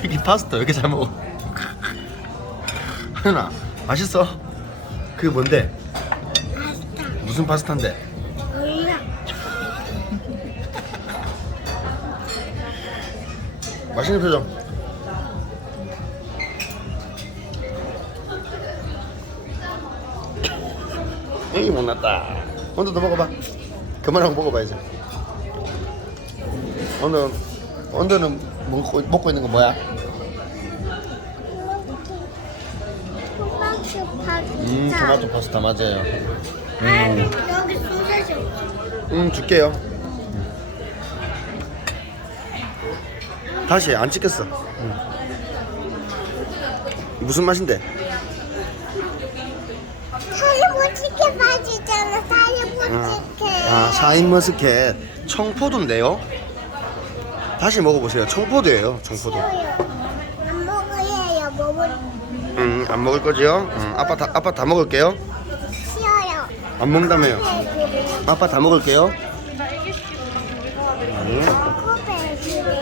새끼 파스타 왜 이렇게 잘 먹어? 하연아 맛있어? 그게 뭔데? 무슨 파스타인데? 몰라. 맛있는 표정. 여기 못 났다. 더 먹어봐. 그만하고 먹어봐 이제. 언더 언더는 먹고 먹고 있는 거 뭐야? 음 토마토 파스타 맞아요. 아, 여기 소세지 없어. 음 줄게요. 다시 안 찍혔어. 음. 무슨 맛인데? 사리모치케 맛있잖아. 사리모치케. 아 샤인머스켓 청포도인데요? 다시 먹어보세요. 청포도예요. 청포도. 안 먹어요. 먹을 음, 안 먹을 거지요? 음, 아빠 다 아빠 다 먹을게요. 싫어요. 안 먹는다며요. 네, 아빠 다 먹을게요. 음, 콜라